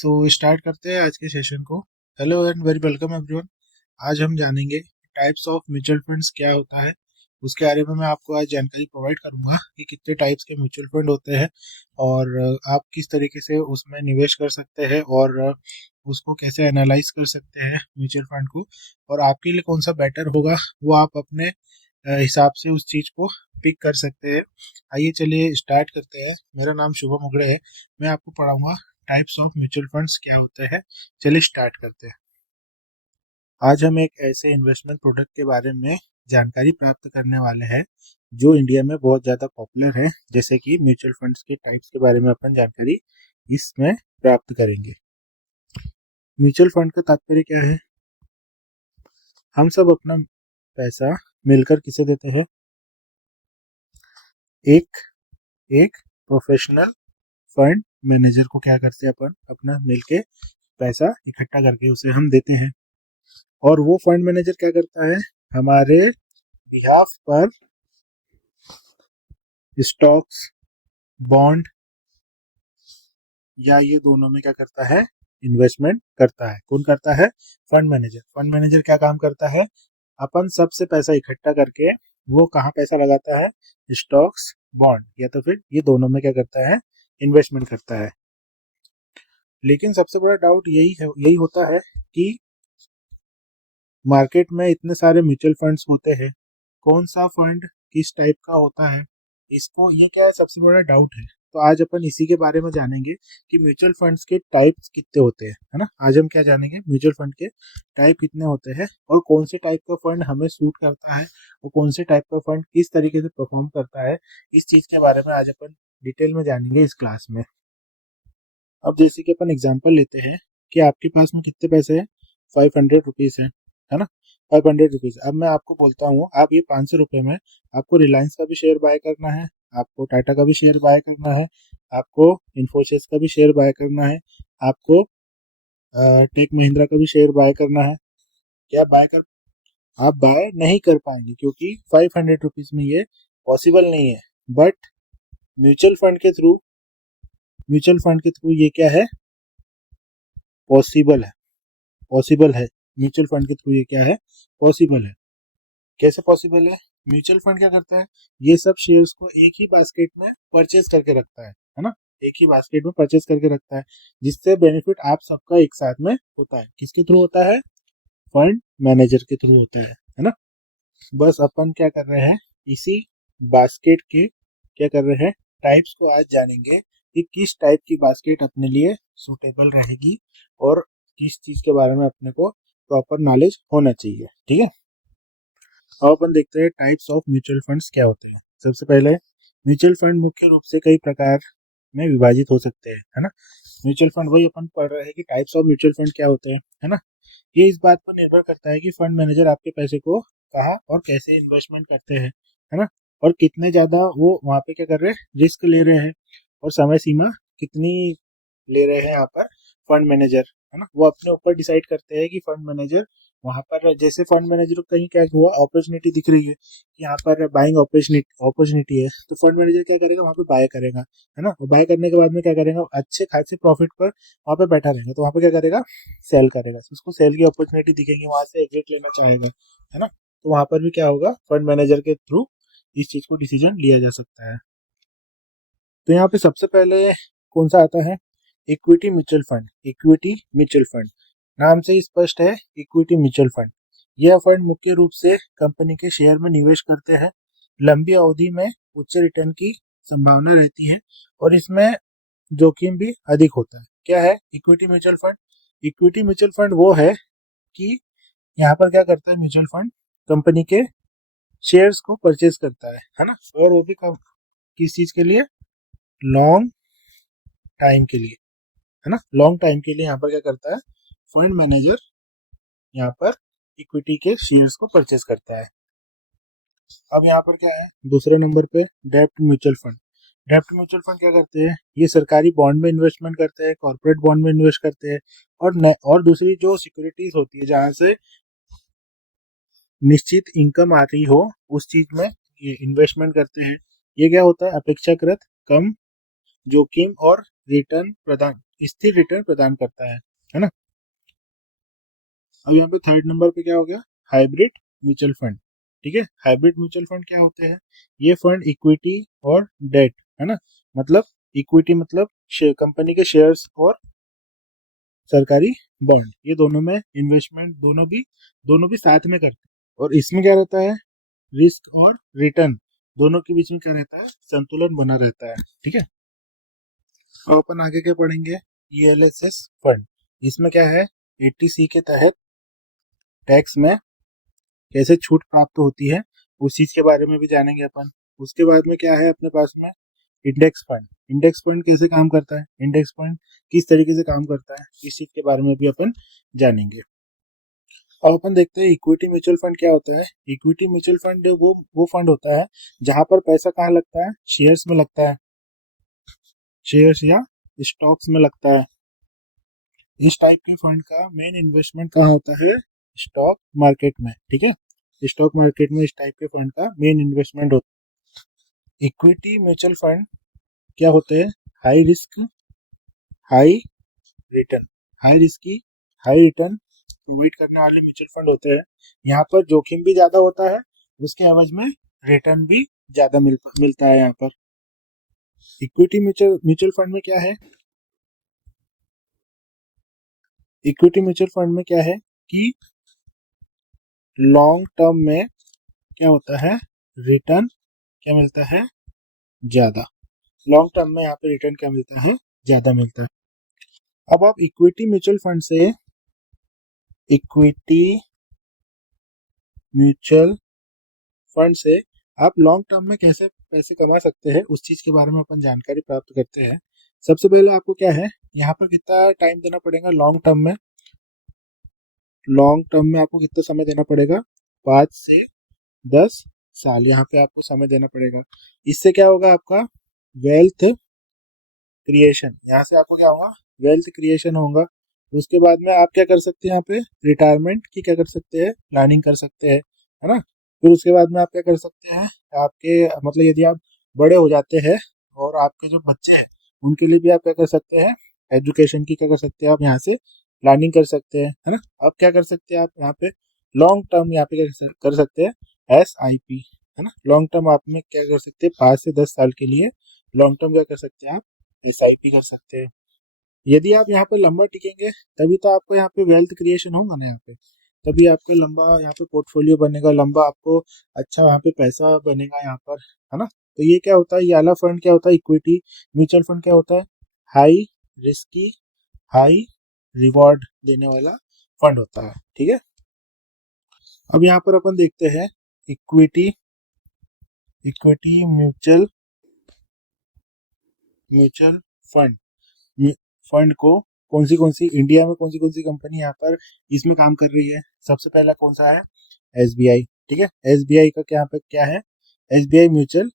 So start करते हैं आज के सेशन को। Hello and very welcome everyone. आज हम जानेंगे टाइप्स ऑफ म्यूचुअल फंड्स क्या होता है। उसके बारे में मैं आपको आज जानकारी प्रोवाइड करूंगा कि कितने टाइप्स के म्यूचुअल फंड होते हैं और आप किस तरीके से उसमें निवेश कर सकते हैं और उसको कैसे एनालाइज कर सकते हैं म्यूचुअल फंड को, और आपके लिए कौन सा बेटर होगा वो आप अपने हिसाब से उस चीज को पिक कर सकते हैं। आइए चलिए स्टार्ट करते हैं। मेरा नाम शुभम उगड़े है। मैं आपको पढ़ाऊंगा टाइप्स ऑफ म्यूचुअल फंड्स क्या होते हैं। चलिए स्टार्ट करते हैं। आज हम एक ऐसे इन्वेस्टमेंट प्रोडक्ट के बारे में जानकारी प्राप्त करने वाले हैं जो इंडिया में बहुत ज़्यादा पॉपुलर है, जैसे कि म्यूचुअल फंड्स के टाइप्स के बारे में अपन जानकारी इसमें प्राप्त करेंगे। म्यूचुअल फंड का तात्पर्य क्या है? हम सब अपना पैसा मिलकर किसे देते हैं? एक एक प्रोफेशनल फंड मैनेजर को क्या करते हैं, अपन अपना मिलके पैसा इकट्ठा करके उसे हम देते हैं, और वो फंड मैनेजर क्या करता है, हमारे बिहाफ पर स्टॉक्स, बॉन्ड या ये दोनों में क्या करता है, इन्वेस्टमेंट करता है। कौन करता है? Fund manager. फंड मैनेजर क्या काम करता है, अपन सबसे पैसा इकट्ठा करके वो कहाँ पैसा लगाता है, स्टॉक्स, बॉन्ड या तो फिर ये दोनों में क्या करता है, इन्वेस्टमेंट करता है। लेकिन सबसे बड़ा डाउट यही होता है कि मार्केट में इतने सारे म्यूचुअल फंड्स होते हैं, कौन सा फंड किस टाइप का होता है, इसको ये क्या है, सबसे बड़ा डाउट है। तो आज अपन इसी के बारे में जानेंगे कि म्यूचुअल फंड्स के टाइप्स कितने होते हैं, है ना। आज हम क्या जानेंगे, म्यूचुअल फंड के टाइप कितने होते हैं और कौन से टाइप का फंड हमें सूट करता है और कौन से टाइप का फंड किस तरीके से परफॉर्म करता है। इस चीज के बारे में आज अपन डिटेल में जानेंगे इस क्लास में। अब जैसे कि अपन एग्जाम्पल लेते हैं कि आपके पास में कितने पैसे हैं, 500 रुपीज है ना। 500 रुपीज। अब मैं आपको बोलता हूँ, आप ये 500 रुपये में आपको रिलायंस का भी शेयर बाय करना है, आपको टाटा का भी शेयर बाय करना है, आपको इन्फोसिस का भी शेयर बाय करना है, आपको टेक महिंद्रा का भी शेयर बाय करना है। क्या बाय कर आप बाय नहीं कर पाएंगे क्योंकि 500 रुपीज में ये पॉसिबल नहीं है। बट म्यूचुअल फंड के थ्रू ये क्या है, पॉसिबल है। पॉसिबल है। म्यूचुअल फंड के थ्रू ये क्या है, पॉसिबल है। कैसे पॉसिबल है? म्यूचुअल फंड क्या करता है, ये सब शेयर्स को एक ही बास्केट में परचेज करके रखता है ना। एक ही बास्केट में परचेज करके रखता है, जिससे बेनिफिट आप सबका एक साथ में होता है। किसके थ्रू होता है? फंड मैनेजर के थ्रू होता है ना। बस अपन क्या कर रहे हैं, इसी बास्केट के क्या कर रहे हैं, टाइप्स को आज जानेंगे कि किस टाइप की बास्केट अपने लिए सुटेबल रहेगी और किस चीज के बारे में अपने को प्रॉपर नॉलेज होना चाहिए। ठीक है। अब अपन देखते हैं टाइप्स ऑफ म्यूचुअल फंड्स क्या होते हैं। सबसे पहले, म्यूचुअल फंड मुख्य रूप से कई प्रकार में विभाजित हो सकते हैं, है ना। म्यूचुअल फंड, वही अपन पढ़ रहे हैं कि टाइप्स ऑफ म्यूचुअल फंड क्या होते हैं, है ना। ये इस बात पर निर्भर करता है कि फंड मैनेजर आपके पैसे को कहाँ और कैसे इन्वेस्टमेंट करते हैं, है ना, और कितने ज्यादा वो वहाँ पे क्या कर रहे हैं, रिस्क ले रहे हैं, और समय सीमा कितनी ले रहे हैं यहाँ पर फंड मैनेजर, है ना। वो अपने ऊपर डिसाइड करते हैं कि फंड मैनेजर वहां पर, जैसे फंड मैनेजर को कहीं क्या हुआ, अपॉर्चुनिटी दिख रही है कि यहाँ पर बाइंग अपॉर्चुनिटी है, तो फंड मैनेजर क्या करेगा, वहां पे बाय करेगा, है ना। और बाय करने के बाद में क्या करेगा, अच्छे खासे प्रॉफिट पर वहां पे बैठा रहेगा, तो वहां पे क्या करेगा, सेल करेगा। तो उसको सेल की अपॉर्चुनिटी दिखेगी, वहां से एग्जिट लेना चाहेगा, है ना। तो वहां पर भी क्या होगा, फंड मैनेजर के थ्रू इस चीज को डिसीजन लिया जा सकता है। तो यहाँ पे सबसे पहले कौन सा आता है, equity mutual fund. Equity mutual fund नाम से ही स्पष्ट है, इक्विटी म्यूचुअल फंड। यह फंड मुख्य रूप से कंपनी के शेयर में निवेश करते हैं। लंबी अवधि में उच्च रिटर्न की संभावना रहती है और इसमें जोखिम भी अधिक होता है। क्या है equity mutual fund? Equity mutual fund वो है कि यहाँ पर क्या करता है म्यूचुअल फंड, कंपनी के शेयर्स को परचेज करता है ना, और वो भी किस चीज के लिए, लॉन्ग टाइम के लिए, है ना। लॉन्ग टाइम के लिए यहाँ पर क्या करता है, फंड मैनेजर यहाँ पर इक्विटी के शेयर्स को परचेज करता है। अब यहाँ पर क्या है, दूसरे नंबर पे डेब्ट म्यूचुअल फंड। डेब्ट म्यूचुअल फंड क्या करते हैं, ये सरकारी बॉन्ड में इन्वेस्टमेंट करते हैं, कॉर्पोरेट बॉन्ड में इन्वेस्ट करते हैं, और दूसरी जो सिक्योरिटीज होती है जहां से निश्चित इनकम आ रही हो, उस चीज में ये इन्वेस्टमेंट करते हैं। ये क्या होता है, अपेक्षाकृत कम जोखिम और रिटर्न प्रदान स्थिर रिटर्न प्रदान करता है ना। अब यहाँ पे थर्ड नंबर पे क्या हो गया, हाइब्रिड म्यूचुअल फंड। ठीक है, हाइब्रिड म्यूचुअल फंड क्या होते हैं, ये फंड इक्विटी और डेट, है ना, मतलब इक्विटी मतलब कंपनी के शेयर्स और सरकारी बॉन्ड, ये दोनों में इन्वेस्टमेंट, दोनों भी साथ में करते हैं। और इसमें क्या रहता है, रिस्क और रिटर्न दोनों के बीच में क्या रहता है, संतुलन बना रहता है। ठीक है, अब अपन आगे क्या पढ़ेंगे, ईएलएसएस फंड। इसमें क्या है, 80C के तहत टैक्स में कैसे छूट प्राप्त होती है, उस चीज के बारे में भी जानेंगे अपन। उसके बाद में क्या है अपने पास में, इंडेक्स फंड। इंडेक्स फंड कैसे काम करता है, इंडेक्स फंड किस तरीके से काम करता है, इस चीज के बारे में भी अपन जानेंगे। अब अपन देखते हैं इक्विटी म्यूचुअल फंड क्या होता है। इक्विटी म्यूचुअल फंड वो फंड होता है जहां पर पैसा कहाँ लगता है, शेयर्स में लगता है, शेयर्स या स्टॉक्स में लगता है। इस टाइप के फंड का मेन इन्वेस्टमेंट कहाँ होता है, स्टॉक मार्केट में। ठीक है, स्टॉक मार्केट में इस टाइप के फंड का मेन इन्वेस्टमेंट होता है। इक्विटी म्यूचुअल फंड क्या होते हैं, high risk high return, high risky high return provide करने वाले म्यूचुअल फंड होते हैं। यहाँ पर जोखिम भी ज्यादा होता है, उसके एवज में रिटर्न भी ज्यादा मिलता है यहाँ पर। इक्विटी म्यूचुअल म्यूचुअल फंड में क्या है, इक्विटी म्यूचुअल फंड में क्या है कि लॉन्ग टर्म में क्या होता है, रिटर्न क्या मिलता है, ज्यादा। लॉन्ग टर्म में यहाँ पे रिटर्न क्या मिलता है, ज्यादा मिलता है। अब आप इक्विटी म्यूचुअल फंड से आप लॉन्ग टर्म में कैसे पैसे कमा सकते हैं, उस चीज के बारे में अपन जानकारी प्राप्त करते हैं। सबसे पहले आपको क्या है, यहाँ पर कितना टाइम देना पड़ेगा लॉन्ग टर्म में, लॉन्ग टर्म में आपको कितना समय देना पड़ेगा, 5 से 10 साल यहाँ पे आपको समय देना पड़ेगा। इससे क्या होगा, आपका वेल्थ क्रिएशन, यहाँ से आपको क्या होगा, वेल्थ क्रिएशन होगा। उसके बाद में आप क्या कर सकते हैं, यहाँ पे रिटायरमेंट की क्या कर सकते हैं, प्लानिंग कर सकते हैं, है ना। फिर उसके बाद में आप क्या कर सकते हैं, आपके मतलब यदि आप बड़े हो जाते हैं और आपके जो बच्चे हैं उनके लिए भी आप क्या कर सकते हैं, एजुकेशन की क्या कर सकते हैं, आप यहाँ से प्लानिंग कर सकते हैं, है ना। आप क्या कर सकते हैं, आप यहाँ पे लॉन्ग टर्म यहाँ पे क्या कर सकते हैं, SIP, है ना। लॉन्ग टर्म आप में क्या कर सकते हैं, 5 से 10 साल के लिए लॉन्ग टर्म क्या कर सकते हैं, आप SIP कर सकते हैं। यदि आप यहाँ पे लंबा टिकेंगे तभी तो आपको यहाँ पे वेल्थ क्रिएशन होगा ना, यहाँ पे तभी आपका लंबा यहाँ पे पोर्टफोलियो बनेगा, लंबा आपको अच्छा वहाँ पे पैसा बनेगा यहाँ पर, है ना। तो ये क्या होता है, ये वाला फंड क्या होता है, इक्विटी म्यूचुअल फंड क्या होता है, हाई रिस्की हाई रिवॉर्ड देने वाला फंड होता है। ठीक है, अब यहाँ पर अपन देखते हैं equity equity mutual mutual fund fund को कौन सी इंडिया में कौन सी कंपनी यहाँ पर इसमें काम कर रही है। सबसे पहला कौन सा है, SBI। ठीक है, SBI का क्या पे क्या है, SBI mutual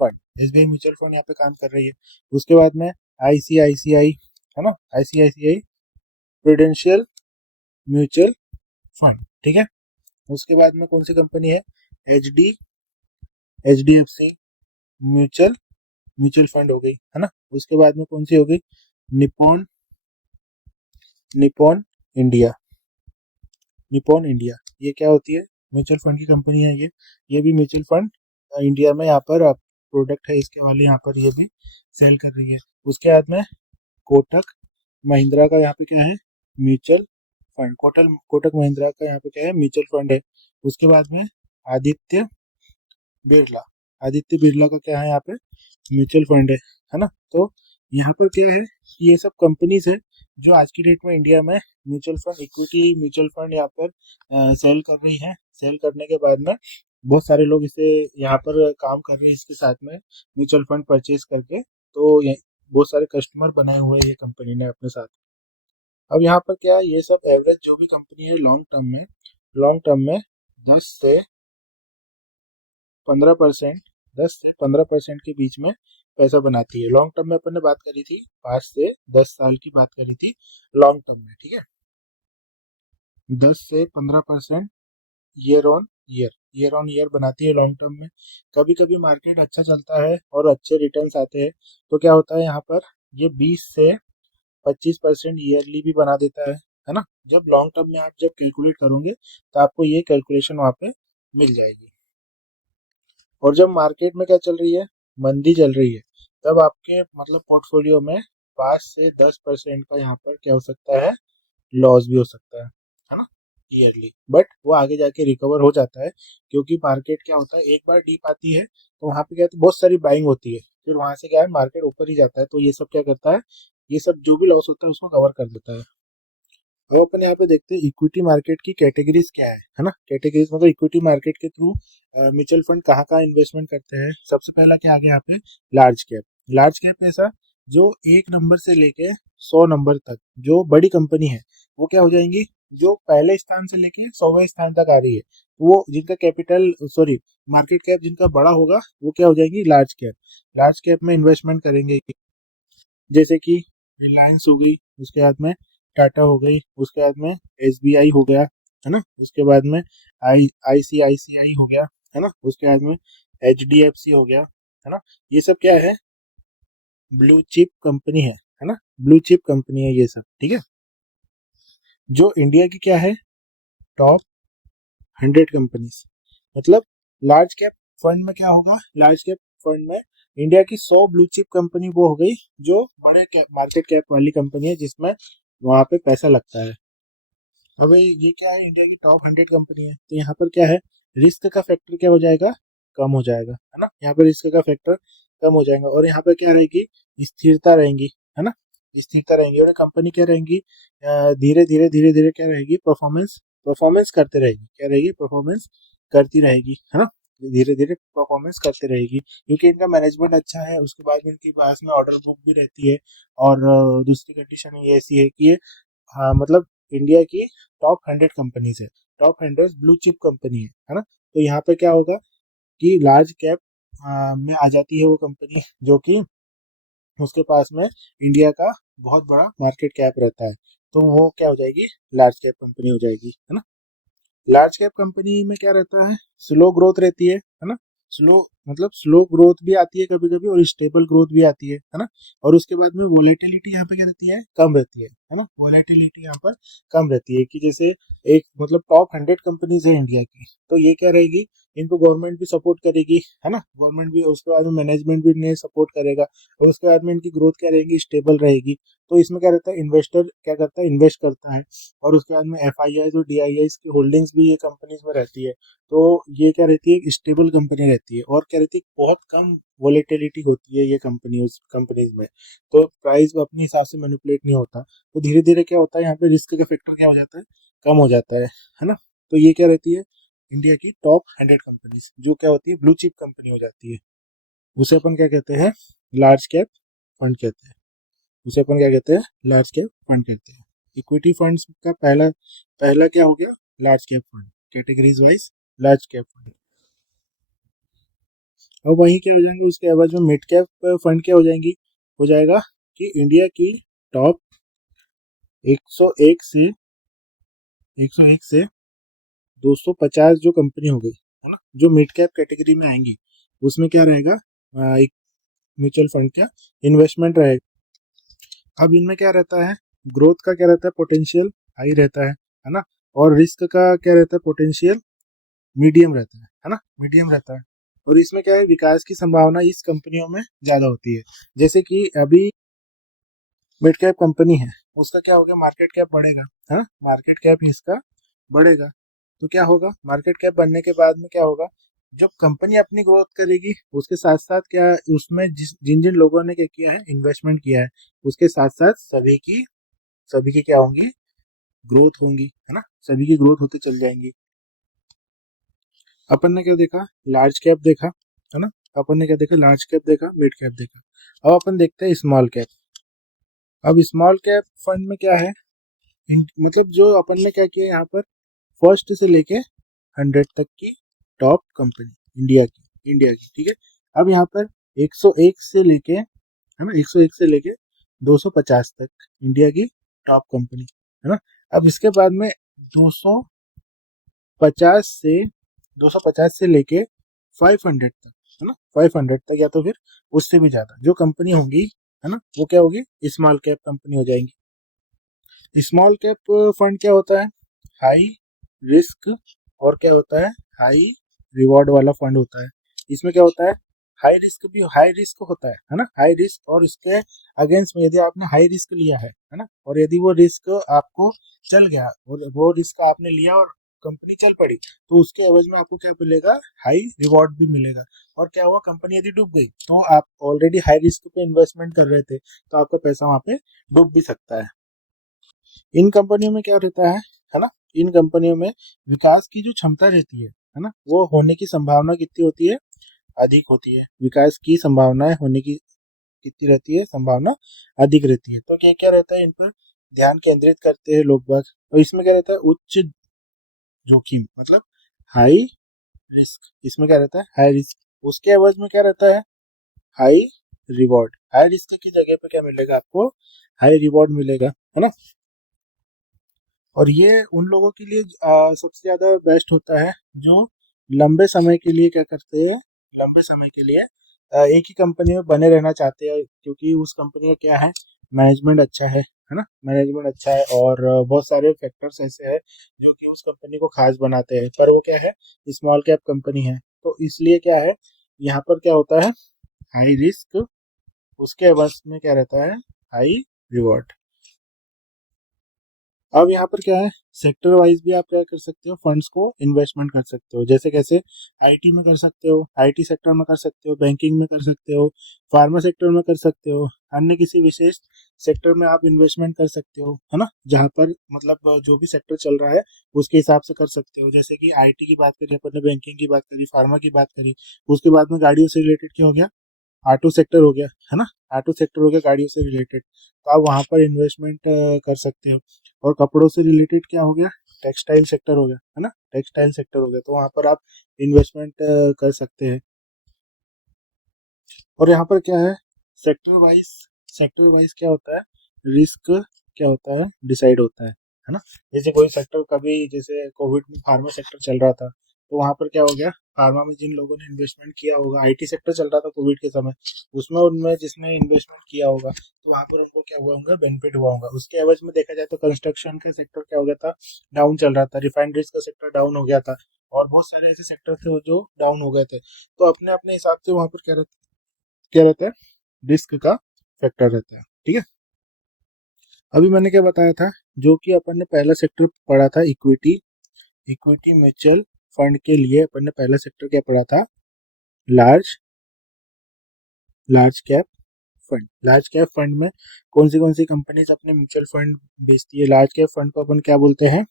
fund, SBI mutual fund यहाँ पे काम कर रही है। उसके बाद में ICICI, है ना, ICICI प्रूडेंशियल म्यूचुअल फंड। ठीक है, उसके बाद में कौन सी कंपनी है, HDFC म्यूचुअल म्यूचुअल फंड हो गई, है ना। उसके बाद में कौन सी हो गई, Nippon Nippon India Nippon India, ये क्या होती है, म्यूचुअल फंड की कंपनी है ये भी म्यूचुअल फंड इंडिया में यहाँ पर प्रोडक्ट है इसके वाले, यहाँ पर ये भी सेल कर रही है। उसके बाद में कोटक महिंद्रा का यहाँ पे क्या है, म्यूचुअल फंड, कोटक महिंद्रा का यहाँ पे क्या है, म्यूचुअल फंड है। उसके बाद में आदित्य बिरला आदित्य बिरला का क्या है, यहाँ पे म्यूचुअल फंड है ना। तो यहाँ पर क्या है, ये सब कंपनीज है जो आज की डेट में इंडिया में mutual fund, equity mutual fund यहाँ पर सेल कर रही है। सेल करने के बाद में बहुत सारे लोग इसे यहाँ पर काम कर रहे हैं इसके साथ में, म्यूचुअल फंड परचेज करके। तो बहुत सारे कस्टमर बनाए हुए हैं ये कंपनी ने अपने साथ। अब यहाँ पर क्या है, ये सब एवरेज जो भी कंपनी है लॉन्ग टर्म में 10 से 15% 10 से 15% के बीच में पैसा बनाती है। लॉन्ग टर्म में अपन ने बात करी थी, 5 से 10 साल की बात करी थी लॉन्ग टर्म में। ठीक है, 10 से 15% ईयर ऑन ईयर बनाती है लॉन्ग टर्म में। कभी कभी मार्केट अच्छा चलता है और अच्छे रिटर्न्स आते हैं तो क्या होता है, यहाँ पर ये 25% ईयरली भी बना देता है ना। जब लॉन्ग टर्म में आप जब कैलकुलेट करोगे तो आपको ये कैलकुलेशन वहाँ पे मिल जाएगी। और जब मार्केट में क्या चल रही है, मंदी चल रही है, तब आपके मतलब पोर्टफोलियो में 5 से 10% का यहाँ पर क्या हो सकता है, लॉस भी हो सकता है ना, ईयरली। बट वो आगे जाके रिकवर हो जाता है, क्योंकि मार्केट क्या होता है, एक बार डीप आती है तो वहाँ पे क्या होता है, बहुत सारी बाइंग होती है, फिर वहां से क्या है, मार्केट ऊपर ही जाता है, तो ये सब क्या करता है, ये सब जो भी लॉस होता है उसको कवर कर देता है। अब अपन यहाँ पे देखते हैं इक्विटी मार्केट की कैटेगरीज क्या है ना। कैटेगरीज मतलब इक्विटी मार्केट के थ्रू म्यूचुअल फंड कहाँ कहाँ इन्वेस्टमेंट करते हैं। सबसे पहला क्या आ गया यहाँ पे, लार्ज कैप। लार्ज कैप ऐसा जो 1 नंबर से लेके 100 नंबर तक जो बड़ी कंपनी है वो क्या हो जाएंगी, जो पहले स्थान से लेके 100वें स्थान तक आ रही है, तो वो जिनका कैपिटल सॉरी मार्केट कैप जिनका बड़ा होगा वो क्या हो जाएगी, लार्ज कैप। लार्ज कैप में इन्वेस्टमेंट करेंगे, जैसे कि रिलायंस हो गई, उसके बाद में टाटा हो गई, उसके बाद में एसबीआई हो गया, है ना, उसके बाद में आईसीआईसीआई हो गया, है ना, उसके बाद में एचडीएफसी हो गया, है ना। ये सब क्या है, ब्लू चिप कंपनी है ना, ब्लू चिप कंपनी है ये सब, ठीक है। जो इंडिया की क्या है, टॉप 100 कंपनीज, मतलब लार्ज कैप फंड में क्या होगा, लार्ज कैप फंड में इंडिया की 100 ब्लू चिप कंपनी वो हो गई जो बड़े कैप मार्केट कैप वाली कंपनी है, जिसमें वहां पे पैसा लगता है। अब ये क्या है, इंडिया की टॉप 100 कंपनी है, तो यहाँ पर क्या है, रिस्क का फैक्टर क्या हो जाएगा, कम हो जाएगा, है ना। यहाँ पर रिस्क का फैक्टर कम हो जाएगा, और यहाँ पर क्या रहेगी, स्थिरता रहेंगी, है ना, स्थिरता रहेंगी। और कंपनी क्या रहेंगी, धीरे धीरे धीरे धीरे क्या रहेगी, परफॉर्मेंस परफॉर्मेंस करते रहेगी, क्या रहेगी, परफॉर्मेंस करती रहेगी, है ना, धीरे धीरे परफॉर्मेंस करते रहेगी, क्योंकि इनका मैनेजमेंट अच्छा है, उसके बाद में इनके पास में ऑर्डर बुक भी रहती है। और दूसरी कंडीशन ये ऐसी है कि ये, हाँ मतलब इंडिया की टॉप 100 कंपनीज है, टॉप 100 ब्लू चिप कंपनी है ना। तो यहाँ पे क्या होगा कि लार्ज कैप में आ जाती है वो कंपनी जो कि उसके पास में इंडिया का बहुत बड़ा मार्केट कैप रहता है, तो वो क्या हो जाएगी, लार्ज कैप कंपनी हो जाएगी, है ना। लार्ज कैप कंपनी में क्या रहता है, स्लो ग्रोथ रहती है ना। स्लो मतलब स्लो ग्रोथ भी आती है कभी कभी, और स्टेबल ग्रोथ भी आती है ना। और उसके बाद में वोलेटिलिटी यहाँ पे क्या रहती है, कम रहती है ना। वोलेटिलिटी यहाँ पर कम रहती है, कि जैसे एक मतलब टॉप 100 कंपनीज है इंडिया की, तो ये क्या रहेगी, इनको गवर्नमेंट भी सपोर्ट करेगी, है ना, गवर्नमेंट भी, उसके बाद में मैनेजमेंट भी इन्हें सपोर्ट करेगा, और उसके बाद में इनकी ग्रोथ क्या रहेगी, स्टेबल रहेगी। तो इसमें क्या रहता है, इन्वेस्टर क्या करता है, इन्वेस्ट करता है, और उसके बाद में एफआईआई और डीआईआई की होल्डिंग्स भी ये कंपनीज में रहती है। तो ये क्या रहती है, स्टेबल कंपनी रहती है, और क्या रहती है, बहुत कम वोलेटिलिटी होती है ये कंपनीज में, तो प्राइस अपने हिसाब से मैनिपुलेट नहीं होता। तो धीरे धीरे क्या होता है, यहाँ पे रिस्क का फैक्टर क्या हो जाता है, कम हो जाता है ना। तो ये क्या रहती है, इंडिया की टॉप 100 कंपनीज जो क्या होती है, ब्लू चिप कंपनी हो जाती है। उसे अपन क्या कहते हैं, लार्ज कैप फंड कहते हैं। उसे अपन क्या कहते हैं, लार्ज कैप फंड कहते हैं। इक्विटी फंड्स का पहला पहला क्या हो गया, large cap fund, categories wise large cap fund. अब वही क्या हो जाएंगे, उसके एवज में मिड कैप फंड क्या हो जाएंगी, हो जाएगा कि इंडिया की टॉप 101 से 101 से 250 जो कंपनी हो गई, है ना, जो मिड कैप कैटेगरी में आएंगी, उसमें क्या रहेगा, एक म्यूचुअल फंड का इन्वेस्टमेंट रहेगा। अब इनमें क्या रहता है, ग्रोथ का क्या रहता है, पोटेंशियल हाई रहता है ना, और रिस्क का क्या रहता है, पोटेंशियल मीडियम रहता है ना, मीडियम रहता है। और इसमें क्या है, विकास की संभावना इस कंपनियों में ज्यादा होती है। जैसे कि अभी मिड कैप कंपनी है, उसका क्या होगा, मार्केट कैप बढ़ेगा, है ना, मार्केट कैप इसका बढ़ेगा। तो क्या होगा, मार्केट कैप बनने के बाद में क्या होगा, जब कंपनी अपनी ग्रोथ करेगी, उसके साथ साथ क्या, उसमें जिन जिन लोगों ने क्या किया है, इन्वेस्टमेंट किया है, उसके साथ साथ सभी की क्या होंगी, ग्रोथ होंगी, है ना, सभी की ग्रोथ होते चल जाएंगी। अपन ने क्या देखा, लार्ज कैप देखा, है ना, अपन ने क्या देखा, लार्ज कैप देखा, मिड कैप देखा। अब अपन देखते हैं स्मॉल कैप। अब स्मॉल कैप फंड में क्या है, मतलब जो अपन ने क्या किया यहाँ पर, फर्स्ट से लेके 100 तक की टॉप कंपनी इंडिया की, ठीक है। अब यहाँ पर 101 से लेके, है ना, 101 से लेके 250 तक इंडिया की टॉप कंपनी, है ना। अब इसके बाद में 250 से 250 से लेके 500 तक, है ना, 500 तक, या तो फिर उससे भी ज्यादा जो कंपनी होंगी, है ना, वो क्या होगी, स्मॉल कैप कंपनी हो जाएंगी। स्मॉल कैप फंड क्या होता है, हाई रिस्क और क्या होता है, हाई रिवॉर्ड वाला फंड होता है। इसमें क्या होता है, हाई रिस्क होता है ना, हाई रिस्क, और इसके अगेंस्ट में यदि आपने हाई रिस्क लिया है ना, और यदि वो रिस्क आपको चल गया और वो रिस्क आपने लिया और कंपनी चल पड़ी, तो उसके एवज में आपको क्या मिलेगा, हाई रिवॉर्ड भी मिलेगा। और क्या हुआ, कंपनी यदि डूब गई तो आप ऑलरेडी हाई रिस्क पे इन्वेस्टमेंट कर रहे थे, तो आपका पैसा वहां पे डूब भी सकता है। इन कंपनियों में क्या रहता है ना, इन कंपनियों में विकास की जो क्षमता रहती है ना, वो होने की संभावना कितनी होती है, अधिक होती है। विकास की संभावनाएं होने की कितनी रहती है, संभावना अधिक रहती है। तो क्या क्या रहता है, इन पर ध्यान केंद्रित करते हैं लोग बाग। और इसमें क्या रहता है, उच्च जोखिम मतलब हाई रिस्क, इसमें क्या रहता है, हाई रिस्क। उसके एवज में क्या रहता है, हाई रिवॉर्ड। हाई रिस्क की जगह पे क्या मिलेगा आपको, हाई रिवॉर्ड मिलेगा, है ना। और ये उन लोगों के लिए सबसे ज्यादा बेस्ट होता है जो लंबे समय के लिए क्या करते हैं, लंबे समय के लिए एक ही कंपनी में बने रहना चाहते हैं, क्योंकि उस कंपनी का क्या है, मैनेजमेंट अच्छा है ना, मैनेजमेंट अच्छा है, और बहुत सारे फैक्टर्स ऐसे हैं जो कि उस कंपनी को खास बनाते हैं। पर वो क्या है, स्मॉल कैप कंपनी है, तो इसलिए क्या है, यहाँ पर क्या होता है, हाई रिस्क, उसके बस में क्या रहता है, हाई रिवॉर्ड। अब यहाँ पर क्या है, सेक्टर वाइज भी आप क्या कर सकते हो, फंड्स को इन्वेस्टमेंट कर सकते हो। जैसे कैसे, आईटी में कर सकते हो, आईटी सेक्टर में कर सकते हो, बैंकिंग में कर सकते हो, फार्मा सेक्टर में कर सकते हो, अन्य किसी विशेष सेक्टर में आप इन्वेस्टमेंट कर सकते हो, है ना, जहाँ पर मतलब जो भी सेक्टर चल रहा है उसके हिसाब से कर सकते हो। जैसे कि आईटी की बात करी अपन ने, बैंकिंग की बात करी, फार्मा की बात करी, उसके बाद में गाड़ियों से रिलेटेड क्या हो गया, ऑटो सेक्टर हो गया, है ना, ऑटो सेक्टर हो गया गाड़ियों से रिलेटेड, तो आप वहां पर इन्वेस्टमेंट कर सकते हो। और कपड़ों से रिलेटेड क्या हो गया, टेक्सटाइल सेक्टर हो गया, है ना, टेक्सटाइल सेक्टर हो गया, तो वहां पर आप इन्वेस्टमेंट कर सकते हैं। और यहाँ पर क्या है, सेक्टर वाइज, सेक्टर वाइज क्या होता है, रिस्क क्या होता है, डिसाइड होता है ना। जैसे कोई सेक्टर, कभी जैसे कोविड में फार्मा सेक्टर चल रहा था, तो वहां पर क्या हो गया, फार्मा में जिन लोगों ने इन्वेस्टमेंट किया होगा, आईटी सेक्टर चल रहा था कोविड के समय, उसमें उनमें जिसने इन्वेस्टमेंट किया होगा, तो वहां पर उनको क्या हुआ होगा, बेनिफिट हुआ होगा। उसके एवज में देखा जाए तो कंस्ट्रक्शन का सेक्टर क्या हो गया था, डाउन चल रहा था, रिफाइनरीज का सेक्टर डाउन हो गया था, और बहुत सारे ऐसे सेक्टर थे जो डाउन हो गए थे। तो अपने अपने हिसाब से वहां पर क्या रहता है, रिस्क का फैक्टर रहता है, ठीक है। अभी मैंने क्या बताया था, जो कि अपन ने पहला सेक्टर पढ़ा था, इक्विटी, इक्विटी म्यूचुअल फंड के लिए अपन ने पहला सेक्टर क्या पढ़ा था, large large cap fund. Large cap fund में कौन सी कंपनीज अपने म्यूचुअल फंड बेचती है, लार्ज कैप फंड को अपन क्या बोलते हैं,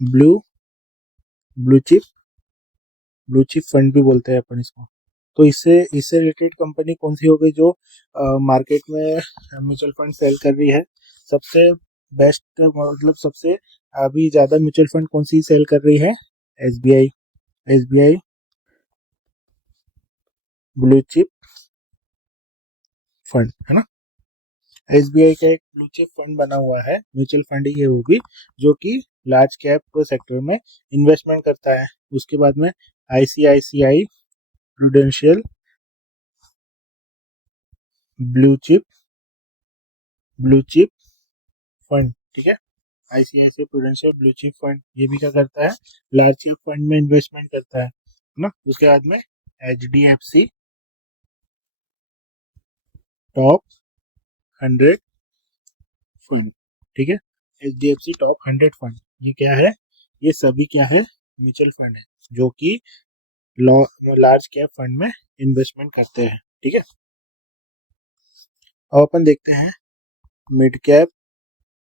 blue blue chip blue chip fund भी बोलते हैं अपन इसको। तो इससे इससे रिलेटेड कंपनी कौन सी हो गई जो मार्केट में म्यूचुअल फंड सेल कर रही है, सबसे बेस्ट मतलब सबसे अभी ज्यादा म्यूचुअल फंड कौन सी सेल कर रही है, SBI, SBI blue chip fund, है ना। एसबीआई का एक ब्लू चिप फंड बना हुआ है, म्यूचुअल फंड ही है वो भी, जो कि लार्ज कैप सेक्टर में इन्वेस्टमेंट करता है। उसके बाद में ICICI prudential blue chip blue chip fund, ठीक है, ICICI prudential blue chip fund, ये भी क्या करता है, लार्ज कैप फंड में इन्वेस्टमेंट करता है ना। उसके बाद में एचडीएफसी टॉप 100 फंड, ठीक है, एचडीएफसी टॉप 100 फंड, ये क्या है, ये सभी क्या है, म्यूचुअल फंड है जो कि लार्ज कैप फंड में इन्वेस्टमेंट करते हैं, ठीक है। अब अपन देखते हैं mid cap,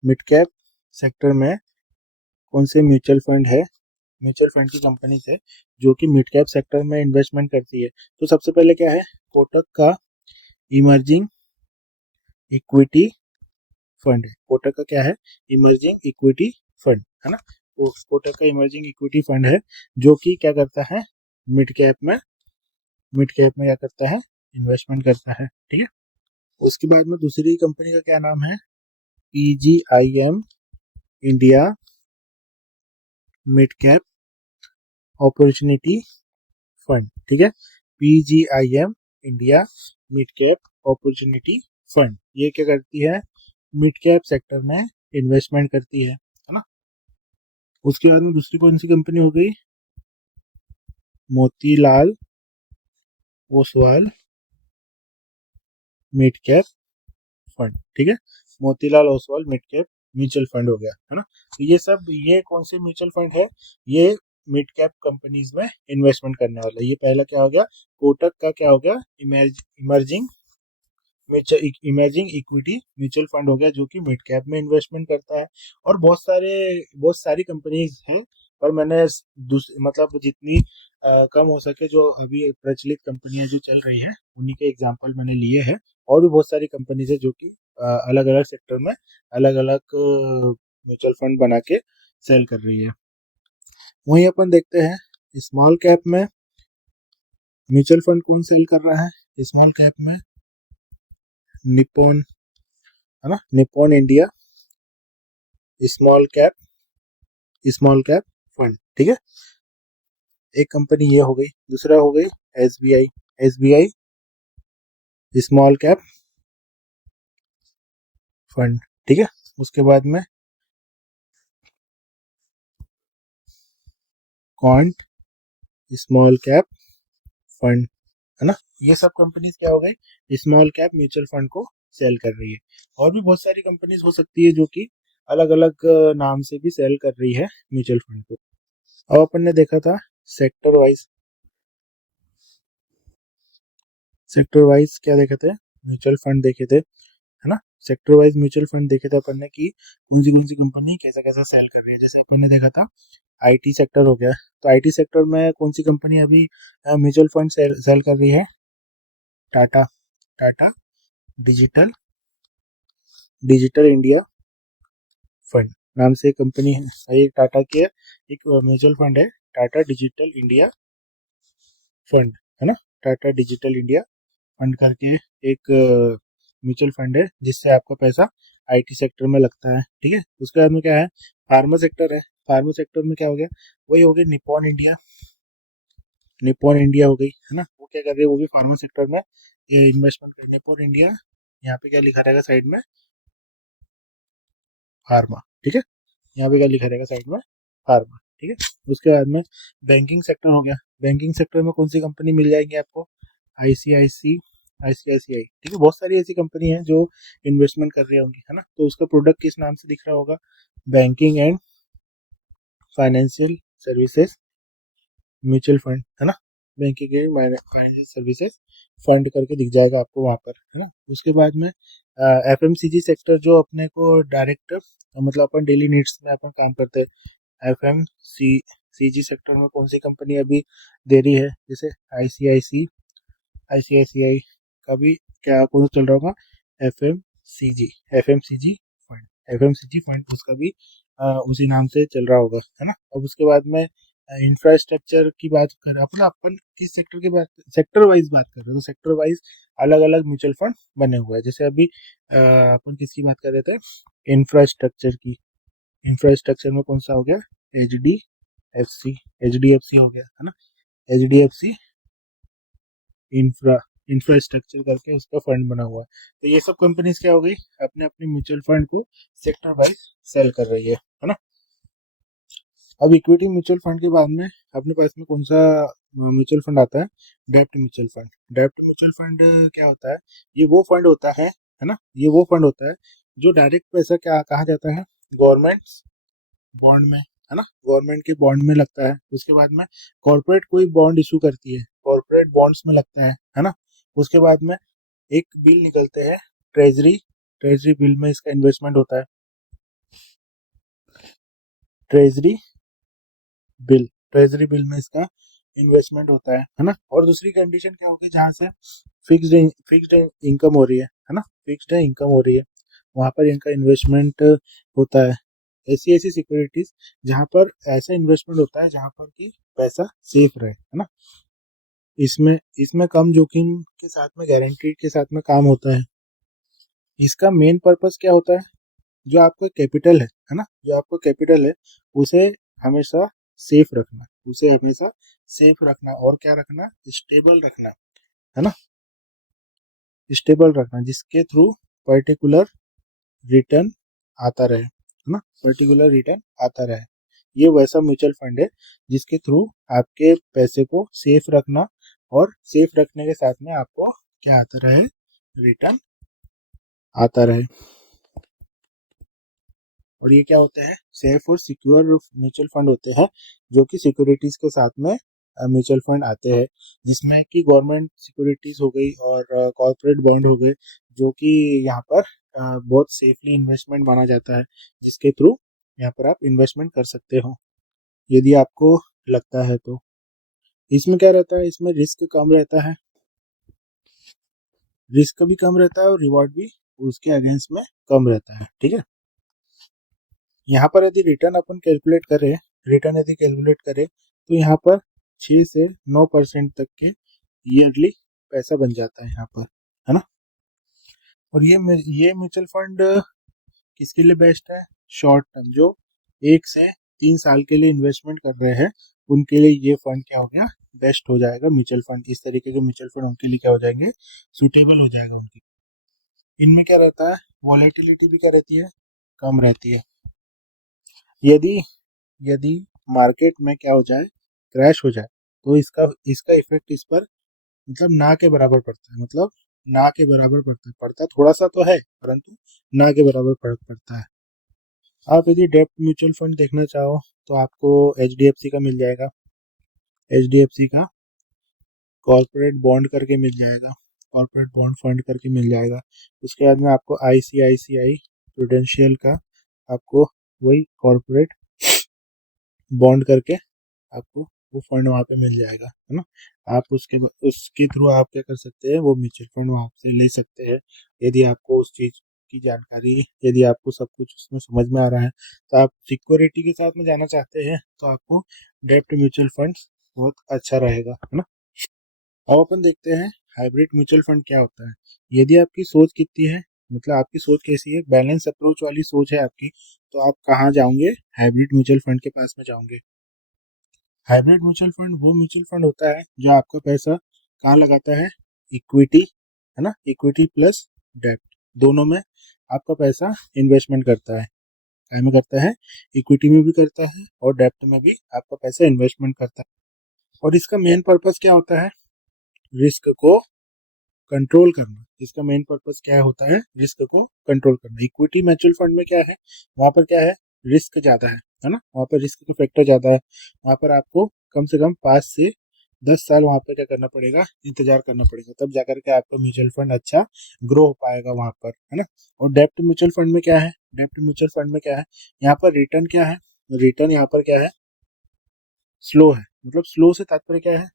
mid cap sector में कौन से म्यूचुअल फंड है, म्यूचुअल फंड की कंपनी है जो कि मिड कैप सेक्टर में इन्वेस्टमेंट करती है। तो सबसे पहले क्या है, कोटक का इमर्जिंग इक्विटी फंड है। कोटक का क्या है, इमर्जिंग इक्विटी फंड, है ना। तो कोटक का इमर्जिंग इक्विटी फंड है जो कि क्या करता है, मिड कैप में, मिड कैप में क्या करता है, इन्वेस्टमेंट करता है, ठीक है। उसके बाद में दूसरी कंपनी का क्या नाम है, PGIM India mid cap opportunity fund, ठीक है, PGIM India mid cap opportunity fund. ये क्या करती है, मिड कैप सेक्टर में इन्वेस्टमेंट करती है ना। उसके बाद में दूसरी कौन सी कंपनी हो गई, Motilal Oswal mid cap fund. ठीक है, Motilal Oswal mid cap mutual fund हो गया है ना। तो ये सब, ये कौन से म्यूचुअल फंड है, ये मिड कैप कंपनीज में इन्वेस्टमेंट करने वाला है। ये पहला क्या हो गया, कोटक का क्या हो गया, emerging imaging equity mutual fund हो गया, जो कि मिड कैप में इन्वेस्टमेंट करता है। और बहुत सारी कंपनीज हैं, पर मैंने मतलब जितनी कम हो सके जो अभी प्रचलित कंपनियां जो चल रही है उन्हीं के एग्जांपल मैंने लिए हैं। और भी बहुत सारी कंपनीज है जो कि अलग अलग सेक्टर में अलग अलग म्यूचुअल फंड बना के सेल कर रही है। वहीं अपन देखते हैं स्मॉल कैप में म्यूचुअल फंड कौन सेल कर रहा है। स्मॉल कैप में निप्पॉन, है ना, Nippon India small cap fund. ठीक है, एक कंपनी ये हो गई। दूसरा हो गई एसबीआई स्मॉल कैप फंड। ठीक है, उसके बाद में क्वांट स्मॉल कैप फंड, है ना। ये सब कंपनीज क्या हो गई, स्मॉल कैप म्यूचुअल फंड को सेल कर रही है। और भी बहुत सारी कंपनीज हो सकती है जो कि अलग अलग नाम से भी सेल कर रही है म्यूचुअल फंड को। अब अपन ने देखा था सेक्टर वाइज क्या देखे थे, म्यूचुअल फंड देखे थे, है ना। सेक्टर वाइज म्यूचुअल फंड देखे थे अपन ने कि कौन सी कंपनी कैसा कैसा सेल कर रही है। जैसे अपन ने देखा था आईटी सेक्टर हो गया, तो आईटी सेक्टर में कौन सी कंपनी अभी म्यूचुअल फंड सेल कर रही है, Tata Tata digital digital India fund नाम से कंपनी है। ये टाटा के एक म्यूचुअल फंड है, टाटा डिजिटल इंडिया फंड, है ना। टाटा डिजिटल इंडिया फंड करके एक म्यूचुअल फंड है जिससे आपका पैसा आईटी सेक्टर में लगता है। ठीक है, उसके बाद में क्या है, फार्मा सेक्टर है। फार्मा सेक्टर में क्या हो गया, वही हो गया निप्पॉन इंडिया हो गई, है ना। वो क्या कर रही है, वो भी फार्मा सेक्टर में इन्वेस्टमेंट कर, निप्पॉन इंडिया, यहाँ पे क्या लिखा रहेगा साइड में, फार्मा। ठीक है, यहाँ पे क्या लिखा रहेगा साइड में, फार्मा। ठीक है, उसके बाद में बैंकिंग सेक्टर हो गया। बैंकिंग सेक्टर में कौन सी कंपनी मिल जाएगी आपको, आईसीआईसी आईसीआईसीआई। ठीक है, बहुत सारी ऐसी कंपनी है जो इन्वेस्टमेंट कर रही होंगी, है ना। तो उसका प्रोडक्ट किस नाम से दिख रहा होगा, banking and financial services mutual fund, है ना। Banking and financial services fund करके दिख जाएगा आपको वहां पर, है ना। उसके बाद में एफएमसीजी सेक्टर, जो अपने को डायरेक्ट मतलब अपन डेली नीड्स में अपन काम करते हैं, एफएमसीजी सेक्टर में कौन सी कंपनी अभी दे रही है, जैसे आईसीआईसीआई का भी क्या कौन सा चल रहा होगा, एफएमसीजी एफएमसीजी फंड उसका भी उसी नाम से चल रहा होगा, है ना। अब उसके बाद में इंफ्रास्ट्रक्चर की बात कर रहे हैं अपन किस सेक्टर की बात, सेक्टर वाइज बात कर रहे हैं, तो सेक्टर वाइज अलग अलग म्यूचुअल फंड बने हुए हैं। जैसे अभी अपन किसकी बात कर रहे थे, इंफ्रास्ट्रक्चर की। इंफ्रास्ट्रक्चर में कौन सा हो गया, एच डी एफ सी हो गया, है ना। H D F C infra infrastructure करके उसका फंड बना हुआ है। तो ये सब कंपनीज क्या हो गई, अपने अपने म्यूचुअल फंड को सेक्टर वाइज सेल कर रही है ना। अब इक्विटी म्यूचुअल फंड के बाद में अपने पास में कौन सा म्यूचुअल फंड आता है, डेब्ट म्यूचुअल फंड। डेब्ट म्यूचुअल फंड क्या होता है, ये वो फंड होता है ना, ये वो फंड होता है जो डायरेक्ट पैसा क्या कहा जाता है, गवर्नमेंट बॉन्ड में, है ना, गवर्नमेंट के बॉन्ड में लगता है। उसके बाद में कॉर्पोरेट कोई बॉन्ड इशू करती है, कॉर्पोरेट बॉन्ड्स में लगता है ना। उसके बाद में एक बिल निकलते हैं, ट्रेजरी ट्रेजरी बिल में इसका इन्वेस्टमेंट होता है, ट्रेजरी ट्रेजरी बिल में इसका इन्वेस्टमेंट होता है ना। और दूसरी कंडीशन क्या होगी, जहाँ से फिक्स्ड इनकम हो रही है ना, फिक्स्ड इनकम हो रही है, वहां पर इनका इन्वेस्टमेंट होता है। ऐसी ऐसी सिक्योरिटीज जहां पर ऐसा इन्वेस्टमेंट होता है जहां पर कि पैसा सेफ रहे, है ना। इसमें इसमें कम जोखिम के साथ में गारंटी के साथ में काम होता है। इसका मेन पर्पस क्या होता है, जो आपका कैपिटल है ना, जो आपका कैपिटल है उसे हमेशा सेफ रखना, और क्या रखना, स्टेबल रखना, है ना। स्टेबल रखना, जिसके थ्रू पर्टिकुलर रिटर्न आता रहे, है ना, पर्टिकुलर रिटर्न आता रहे। ये वैसा म्यूचुअल फंड है जिसके थ्रू आपके पैसे को सेफ रखना, और सेफ रखने के साथ में आपको क्या आता रहे, रिटर्न आता रहे। और ये क्या होते हैं, सेफ और सिक्योर म्यूचुअल फंड होते हैं, जो कि सिक्योरिटीज के साथ में म्यूचुअल फंड आते हैं, जिसमें कि गवर्नमेंट सिक्योरिटीज हो गई और कॉर्पोरेट बॉन्ड हो गए, जो कि यहाँ पर बहुत सेफली इन्वेस्टमेंट माना जाता है, जिसके थ्रू यहाँ पर आप इन्वेस्टमेंट कर सकते हो यदि आपको लगता है तो। इसमें क्या रहता है, इसमें रिस्क कम रहता है, रिस्क भी कम रहता है और रिवॉर्ड भी उसके अगेंस्ट में कम रहता है, ठीक है। यहाँ पर यदि रिटर्न अपन कैलकुलेट करें, रिटर्न यदि कैलकुलेट करें तो यहाँ पर 6 से 9% तक के ईयरली पैसा बन जाता है यहाँ पर, है ना। और ये म्यूचुअल फंड किसके लिए बेस्ट है, शॉर्ट टर्म, जो 1 से 3 साल के लिए इन्वेस्टमेंट कर रहे हैं उनके लिए ये फंड क्या हो गया, बेस्ट हो जाएगा। म्यूचुअल फंड, इस तरीके के म्यूचुअल फंड उनके लिए क्या हो जाएंगे, सुटेबल हो जाएगा उनकी। इनमें क्या रहता है, वॉलेटिलिटी भी क्या रहती है, कम रहती है। यदि यदि मार्केट में क्या हो जाए, क्रैश हो जाए, तो इसका इसका इफेक्ट इस पर मतलब ना के बराबर पड़ता है, मतलब ना के बराबर पड़ता है, थोड़ा सा तो है परंतु ना के बराबर फर्क पड़ता है। आप यदि डेप्ट म्यूचुअल फंड देखना चाहो तो आपको HDFC का मिल जाएगा, HDFC का कॉर्पोरेट बॉन्ड करके मिल जाएगा, कॉर्पोरेट बॉन्ड फंड करके मिल जाएगा। उसके बाद में आपको ICICI प्रूडेंशियल का आपको वही कॉर्पोरेट बॉन्ड करके आपको वो फंड वहाँ पे मिल जाएगा, है ना। आप उसके थ्रू आप क्या कर सकते हैं, वो म्यूचुअल फंड वहाँ से ले सकते हैं। यदि आपको उस चीज़ की जानकारी, यदि आपको सब कुछ उसमें समझ में आ रहा है, तो आप सिक्योरिटी के साथ में जाना चाहते हैं तो आपको डेप्ट म्यूचुअल फंड्स बहुत अच्छा रहेगा, है ना। अब अपन देखते हैं हाइब्रिड म्यूचुअल फंड क्या होता है। यदि आपकी सोच कितनी है, मतलब आपकी सोच कैसी है, बैलेंस अप्रोच वाली सोच है आपकी, तो आप कहाँ जाओगे, हाइब्रिड म्यूचुअल फंड के पास में जाओगे। हाइब्रिड म्यूचुअल फंड वो म्यूचुअल फंड होता है जो आपका पैसा कहाँ लगाता है, इक्विटी, है ना, इक्विटी प्लस डेब्ट, दोनों में आपका पैसा इन्वेस्टमेंट करता है। क्या में करता है, इक्विटी में भी करता है और डेब्ट में भी आपका पैसा इन्वेस्टमेंट करता है। और इसका मेन पर्पस क्या होता है, रिस्क को कंट्रोल करना। इसका मेन पर्पस क्या होता है, रिस्क को कंट्रोल करना। इक्विटी म्यूचुअल फंड में क्या है, वहां पर क्या है, रिस्क ज्यादा है ना, वहां पर रिस्क का फैक्टर ज्यादा है। वहां पर आपको कम से कम 5 से 10 साल वहां पर क्या करना पड़ेगा, इंतजार करना पड़ेगा, तब जाकर के आपका म्यूचुअल फंड अच्छा ग्रो हो पाएगा वहां पर, है ना। और डेप्ट म्यूचुअल फंड में क्या है, डेप्ट म्यूचुअल फंड में क्या है, यहाँ पर रिटर्न क्या है, रिटर्न यहाँ पर क्या है, स्लो है। मतलब स्लो से तात्पर्य क्या है,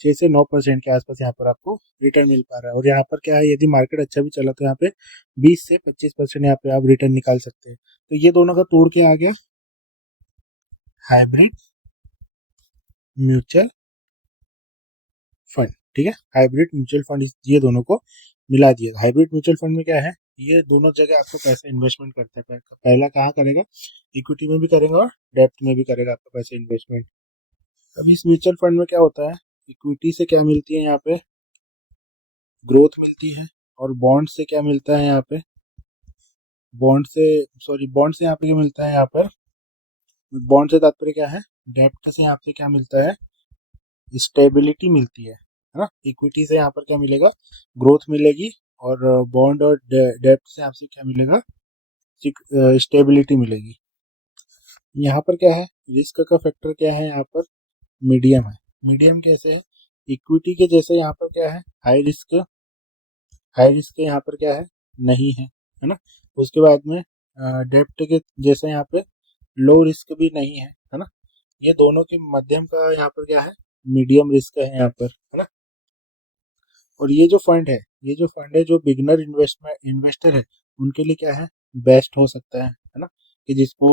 6 से 9% के आसपास यहाँ पर आपको रिटर्न मिल पा रहा है। और यहाँ पर क्या है, यदि मार्केट अच्छा भी चला तो यहाँ पे 20 से 25% यहाँ पे आप रिटर्न निकाल सकते हैं। तो ये दोनों का तोड़ के आ गया हाइब्रिड म्यूचुअल फंड, ठीक है। हाइब्रिड म्यूचुअल फंड ये दोनों को मिला दिया। हाइब्रिड म्यूचुअल फंड में क्या है, ये दोनों जगह आपका पैसा इन्वेस्टमेंट करता है। पहला कहाँ करेगा, इक्विटी में भी करेगा और डेप्ट में भी करेगा आपका पैसा इन्वेस्टमेंट। अब इस म्यूचुअल फंड में क्या होता है, इक्विटी से क्या मिलती है, यहाँ पे ग्रोथ मिलती है, और बॉन्ड से क्या मिलता है, यहाँ पे बॉन्ड से यहाँ पे क्या मिलता है, यहाँ पर बॉन्ड से तात्पर्य क्या है, डेप्ट से यहाँ पे क्या मिलता है, स्टेबिलिटी मिलती है ना। इक्विटी से यहाँ पर क्या मिलेगा, ग्रोथ मिलेगी, और बॉन्ड और डेप्ट से आपसे क्या मिलेगा, स्टेबिलिटी मिलेगी। यहाँ पर क्या है, रिस्क का फैक्टर क्या है, यहाँ पर मीडियम है। मीडियम कैसे है, इक्विटी के जैसे यहाँ पर क्या है, हाई रिस्क यहाँ पर क्या है, नहीं है ना। उसके बाद में डेप्ट के जैसे यहाँ पे लो रिस्क भी नहीं है ना। ये दोनों के मध्यम का यहाँ पर क्या है, मीडियम रिस्क है यहाँ पर, है ना। और ये जो फंड है जो बिगनर इन्वेस्टर है उनके लिए क्या है, बेस्ट हो सकता है ना, कि जिसको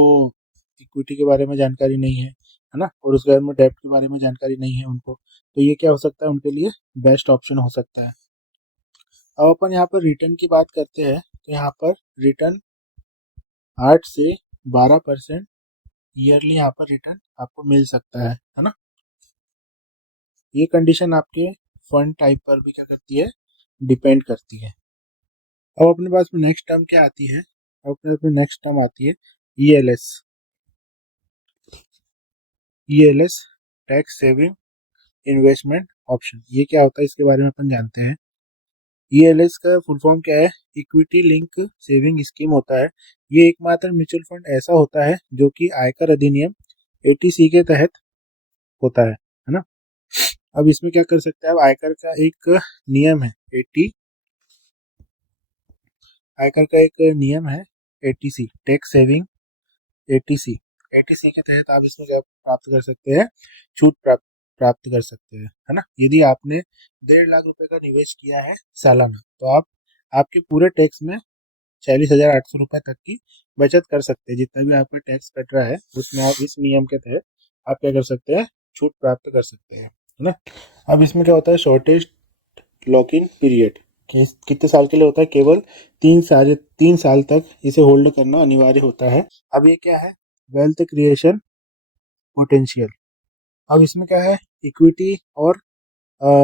इक्विटी के बारे में जानकारी नहीं है ना, और उसके बारे में डेप्ट के बारे में जानकारी नहीं है उनको, तो ये क्या हो सकता है, उनके लिए बेस्ट ऑप्शन हो सकता है। अब अपन यहाँ पर रिटर्न की बात करते हैं, तो यहाँ पर रिटर्न 8 से 12% ईयरली यहाँ पर रिटर्न आपको मिल सकता है ना। ये कंडीशन आपके फंड टाइप पर भी क्या करती है, डिपेंड करती है। अब अपने पास में नेक्स्ट टर्म क्या आती है? अब अपने पास में नेक्स्ट टर्म आती है ELS. ELS tax saving investment option. ये क्या होता है इसके बारे में अपन जानते हैं। ईएलएस का फुल फॉर्म क्या है? इक्विटी लिंक सेविंग स्कीम होता है। ये एकमात्र म्यूचुअल फंड ऐसा होता है जो कि आयकर अधिनियम 80C के तहत होता है ना। अब इसमें क्या कर सकते हैं? अब आयकर का एक नियम है 80, आयकर का एक नियम है 80C, tax saving 80C। 80C के तहत आप इसमें क्या प्राप्त कर सकते हैं? छूट प्राप्त कर सकते हैं, है ना। यदि आपने 1.5 लाख रुपए का निवेश किया है सालाना, तो आप आपके पूरे टैक्स में 46,800 रुपए तक की बचत कर सकते हैं। जितना भी आपका टैक्स कट रहा है उसमें आप इस नियम के तहत आप क्या कर सकते हैं? छूट प्राप्त कर सकते हैं, है ना। अब इसमें क्या होता है? शॉर्टेज लॉक इन पीरियड कितने साल के लिए होता है? केवल 3 साल तक इसे होल्ड करना अनिवार्य होता है। अब ये क्या है? Wealth creation potential. अब इसमें क्या है? इक्विटी और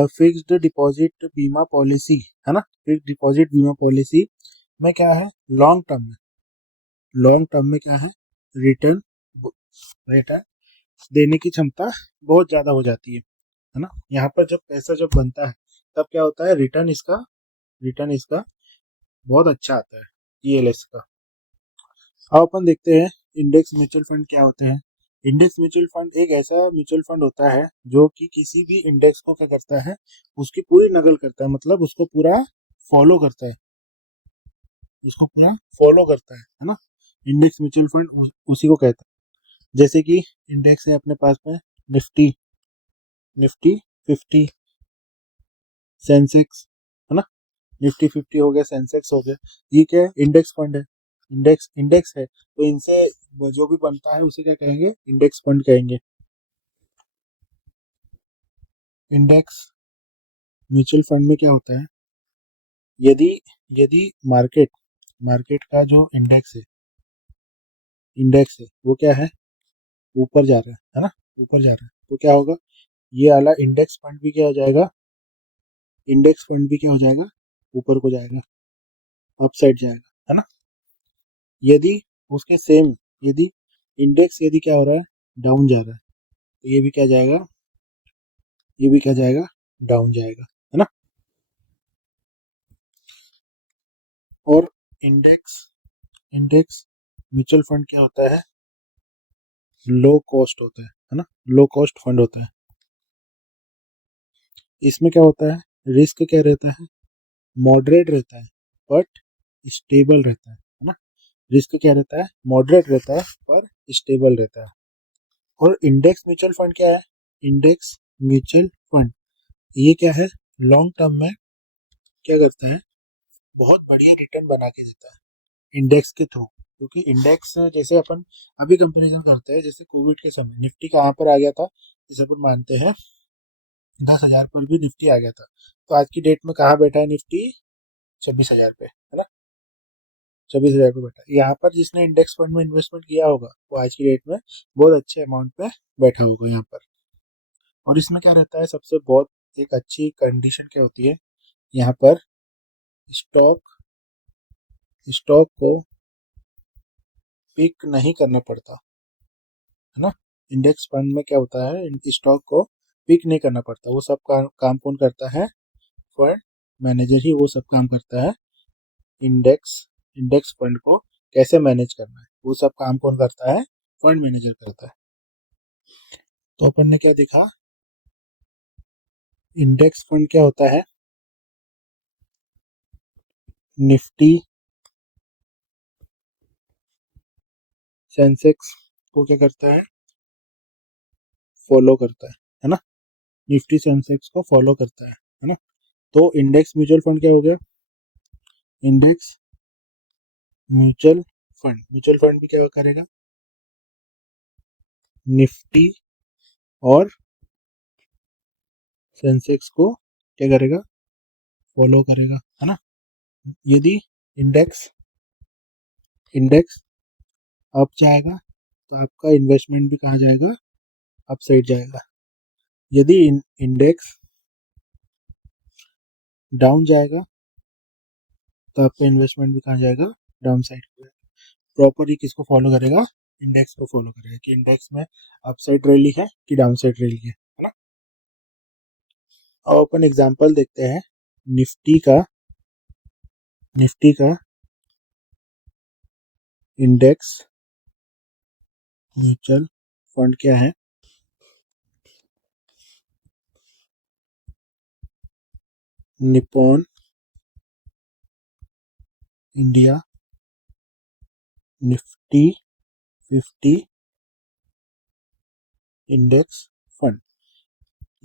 फिक्स्ड डिपॉजिट बीमा पॉलिसी, है ना। फिक्स्ड डिपॉजिट बीमा पॉलिसी में क्या है? लॉन्ग टर्म में, लॉन्ग टर्म में क्या है? रिटर्न रिटर्न देने की क्षमता बहुत ज्यादा हो जाती है ना। यहाँ पर जब पैसा जब बनता है तब क्या होता है? रिटर्न इसका बहुत अच्छा आता है ईएलएस का। अब अपन देखते हैं इंडेक्स म्यूचुअल फंड क्या होते हैं। इंडेक्स म्यूचुअल फंड एक ऐसा म्यूचुअल फंड होता है जो कि किसी भी इंडेक्स को क्या करता है? उसकी पूरी नकल करता है, मतलब उसको पूरा फॉलो करता है, उसको पूरा फॉलो करता है ना। इंडेक्स म्यूचुअल फंड उसी को कहता है। जैसे कि इंडेक्स है अपने पास में निफ्टी, निफ्टी 50, सेंसेक्स, है ना। निफ्टी 50 हो गया, सेंसेक्स हो गया। ये क्या है? इंडेक्स फंड है। इंडेक्स है तो इनसे जो भी बनता है उसे क्या कहेंगे? इंडेक्स फंड कहेंगे। इंडेक्स म्यूचुअल फंड में क्या होता है? यदि यदि मार्केट मार्केट का जो इंडेक्स है वो क्या है? ऊपर जा रहा है ना, ऊपर जा रहा है, तो क्या होगा? ये वाला इंडेक्स फंड भी क्या हो जाएगा? इंडेक्स फंड भी क्या हो जाएगा? ऊपर को जाएगा, अपसाइड जाएगा, है ना। यदि उसके सेम यदि इंडेक्स यदि क्या हो रहा है? डाउन जा रहा है, तो ये भी क्या जाएगा? ये भी क्या जाएगा? डाउन जाएगा, है ना। और इंडेक्स इंडेक्स म्यूचुअल फंड क्या होता है? लो कॉस्ट होता है ना। लो कॉस्ट फंड होता है। इसमें क्या होता है? रिस्क क्या रहता है? मॉडरेट रहता है बट स्टेबल रहता है ना। रिस्क क्या रहता है? मॉडरेट रहता है पर स्टेबल रहता है। और इंडेक्स म्यूचुअल फंड क्या है? इंडेक्स म्यूचुअल फंड ये क्या है? लॉन्ग टर्म में क्या करता है? बहुत बढ़िया रिटर्न बना के देता है इंडेक्स के थ्रू। क्योंकि इंडेक्स जैसे अपन अभी कंपैरिजन करते हैं, जैसे कोविड के समय निफ्टी कहाँ पर आ गया था? जैसे अपन मानते हैं 10,000 पर भी निफ्टी आ गया था, तो आज की डेट में कहाँ बैठा है निफ्टी? 26,000 पे, है ना। 26,000 पे बैठा है। यहाँ पर जिसने इंडेक्स फंड में इन्वेस्टमेंट किया होगा वो आज की डेट में बहुत अच्छे अमाउंट पे बैठा होगा यहाँ पर। और इसमें क्या रहता है? सबसे बहुत एक अच्छी कंडीशन क्या होती है यहाँ पर? स्टॉक स्टॉक को पिक नहीं करना पड़ता, है ना। इंडेक्स फंड में क्या होता है? स्टॉक को पिक नहीं करना पड़ता। वो सब काम कौन करता है? फंड मैनेजर ही वो सब काम करता है। इंडेक्स इंडेक्स फंड को कैसे मैनेज करना है वो सब काम कौन करता है? फंड मैनेजर करता है। तो अपन ने क्या देखा? इंडेक्स फंड क्या होता है? निफ्टी सेंसेक्स को क्या करता है? फॉलो करता है ना। निफ्टी सेंसेक्स को फॉलो करता है ना। तो इंडेक्स म्यूचुअल फंड क्या हो गया? इंडेक्स म्यूचुअल फंड भी क्या करेगा? निफ्टी और सेंसेक्स को क्या करेगा? फॉलो करेगा, है ना। यदि इंडेक्स इंडेक्स अप जाएगा तो आपका इन्वेस्टमेंट भी कहाँ जाएगा? अप साइड जाएगा। यदि इंडेक्स डाउन जाएगा तो आपका इन्वेस्टमेंट भी कहाँ जाएगा, डाउन साइड पे। प्रॉपर ही किसको फॉलो करेगा, इंडेक्स को फॉलो करेगा कि इंडेक्स में अपसाइड रैली है कि डाउन साइड रैली है ना। अब अपन एग्जांपल देखते हैं निफ्टी का इंडेक्स म्यूचुअल फंड क्या है, Nippon India Nifty 50 index fund,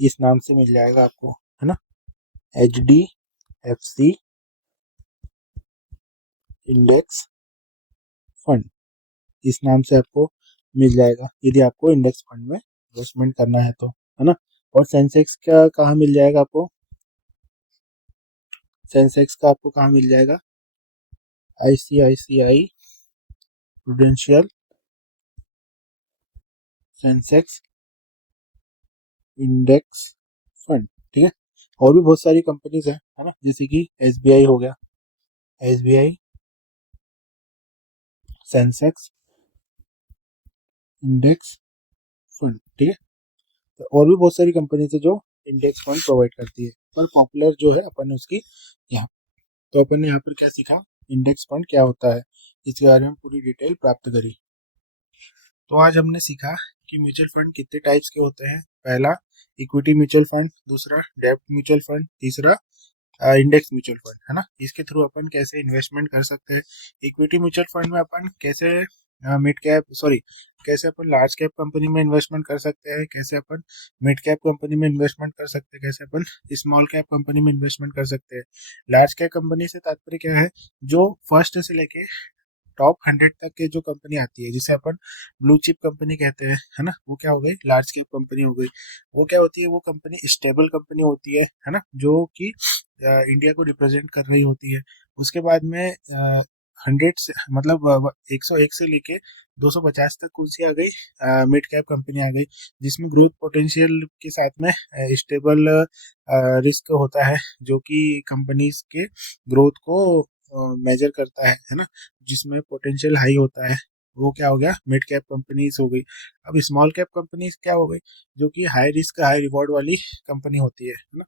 इस नाम से मिल जाएगा आपको, है ना। HDFC इंडेक्स फंड, इस नाम से आपको मिल जाएगा यदि आपको इंडेक्स फंड में इन्वेस्टमेंट करना है तो, है ना। और सेंसेक्स का कहाँ मिल जाएगा आपको, सेंसेक्स का आपको कहाँ मिल जाएगा, ICICI prudential Sensex index fund, ठीक है। और भी बहुत सारी कंपनीज है ना, जैसे कि SBI हो गया, SBI सेंसेक्स इंडेक्स फंड, ठीक है। तो और भी बहुत सारी कंपनीज है जो इंडेक्स फंड प्रोवाइड करती है, पर पॉपुलर जो है अपन ने उसकी यहाँ, तो अपन ने यहाँ पर क्या सीखा, इंडेक्स फंड क्या होता है, इसके बारे में पूरी डिटेल प्राप्त करी। तो आज हमने सीखा कि म्यूचुअल फंड कितने टाइप्स के होते हैं। पहला इक्विटी म्यूचुअल फंड, दूसरा डेब्ट म्यूचुअल फंड, तीसरा इंडेक्स म्यूचुअल फंड, है ना। इसके थ्रू अपन कैसे इन्वेस्टमेंट कर सकते हैं। इक्विटी म्यूचुअल फंड में अपन कैसे मिड कैप सॉरी कैसे अपन लार्ज कैप कंपनी में इन्वेस्टमेंट कर सकते हैं, कैसे अपन मिड कैप कंपनी में इन्वेस्टमेंट कर सकते हैं, कैसे अपन स्मॉल कैप कंपनी में इन्वेस्टमेंट कर सकते हैं। लार्ज कैप कंपनी से तात्पर्य क्या है, जो फर्स्ट से लेके टॉप 100 तक के जो कंपनी आती है, जिसे अपन ब्लू चिप कंपनी कहते हैं, है ना, वो क्या हो गई, लार्ज कैप कंपनी हो गई। वो क्या होती है, वो कंपनी स्टेबल कंपनी होती है ना, जो कि इंडिया को रिप्रेजेंट कर रही होती है। उसके बाद में 100 से मतलब 101 से लेके 250 तक कौन सी आ गई, मिड कैप कंपनी आ गई, जिसमें ग्रोथ पोटेंशियल के साथ में स्टेबल रिस्क होता है, जो कि कंपनीज के ग्रोथ को मेजर करता है ना, जिसमें पोटेंशियल हाई होता है, वो क्या हो गया, मिड कैप कंपनीज हो गई। अब स्मॉल कैप कंपनीज क्या हो गई, जो कि हाई रिस्क हाई रिवॉर्ड वाली कंपनी होती है ना।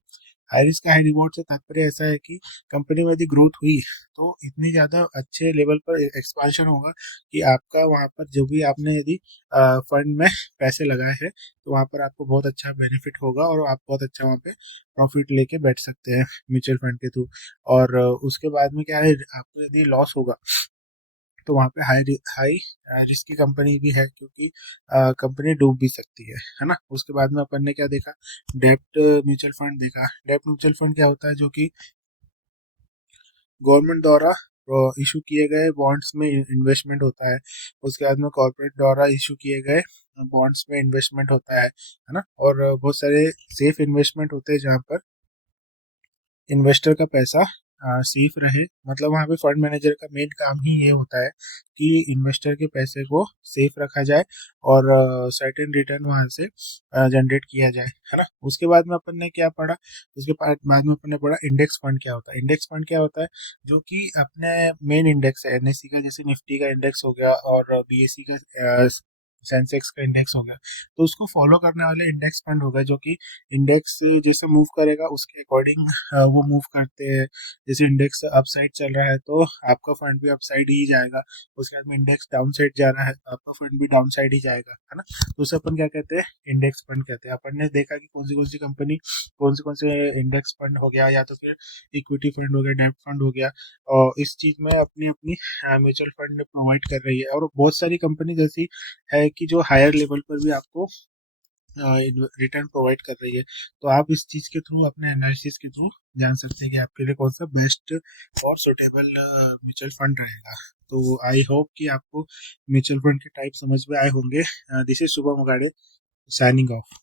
हाई रिस्क हाई रिवॉर्ड से तात्पर्य ऐसा है कि कंपनी में यदि ग्रोथ हुई तो इतनी ज़्यादा अच्छे लेवल पर एक्सपांशन होगा कि आपका वहाँ पर जो भी आपने यदि फंड में पैसे लगाए हैं, तो वहाँ पर आपको बहुत अच्छा बेनिफिट होगा और आप बहुत अच्छा वहाँ पे प्रॉफिट लेके बैठ सकते हैं म्यूचुअल फंड के थ्रू। और उसके बाद में क्या है, आपको यदि लॉस होगा तो वहाँ पे हाई हाई रिस्क की कंपनी भी है, क्योंकि कंपनी डूब भी सकती है ना। उसके बाद में अपन ने क्या देखा, डेब्ट म्यूचुअल फंड देखा। डेब्ट म्यूचुअल फंड क्या होता है, जो कि गवर्नमेंट द्वारा इशू किए गए बॉन्ड्स में इन्वेस्टमेंट होता है। उसके बाद में कॉर्पोरेट द्वारा इशू किए गए बॉन्ड्स में इन्वेस्टमेंट होता है ना। और बहुत सारे सेफ इन्वेस्टमेंट होते हैं जहाँ पर इन्वेस्टर का पैसा सेफ रहे, मतलब वहाँ पे फंड मैनेजर का मेन काम ही ये होता है कि इन्वेस्टर के पैसे को सेफ रखा जाए और सर्टेन रिटर्न वहाँ से जनरेट किया जाए, है ना। उसके बाद में अपन ने क्या पढ़ा, उसके बाद में अपन ने पढ़ा इंडेक्स फंड क्या होता है। इंडेक्स फंड क्या होता है, जो कि अपने मेन इंडेक्स है NSE का, जैसे निफ्टी का इंडेक्स हो गया और BSE का सेंसेक्स का इंडेक्स हो गया, तो उसको फॉलो करने वाले इंडेक्स फंड हो गए, जो कि इंडेक्स जैसे मूव करेगा उसके अकॉर्डिंग वो मूव करते हैं। जैसे इंडेक्स अप साइड चल रहा है तो आपका फंड भी अप साइड ही जाएगा, उसके बाद में इंडेक्स डाउन साइड जा रहा है तो आपका फंड भी डाउन साइड ही जाएगा, है ना। तो उसे अपन क्या कहते हैं, इंडेक्स फंड कहते हैं। अपन ने देखा कि कौन सी कंपनी कौन से इंडेक्स फंड हो गया, या तो फिर इक्विटी फंड हो गया, डेब्ट फंड हो गया, और इस चीज में अपनी अपनी म्यूचुअल फंड प्रोवाइड कर रही है। और बहुत सारी कंपनी जैसी है कि जो हायर लेवल पर भी आपको रिटर्न प्रोवाइड कर रही है। तो आप इस चीज के थ्रू, अपने एनालिसिस के थ्रू जान सकते हैं कि आपके लिए कौन सा बेस्ट और सुटेबल म्यूचुअल फंड रहेगा। तो आई होप कि आपको म्यूचुअल फंड के टाइप समझ में आए होंगे। This is Shubham Ugade signing of.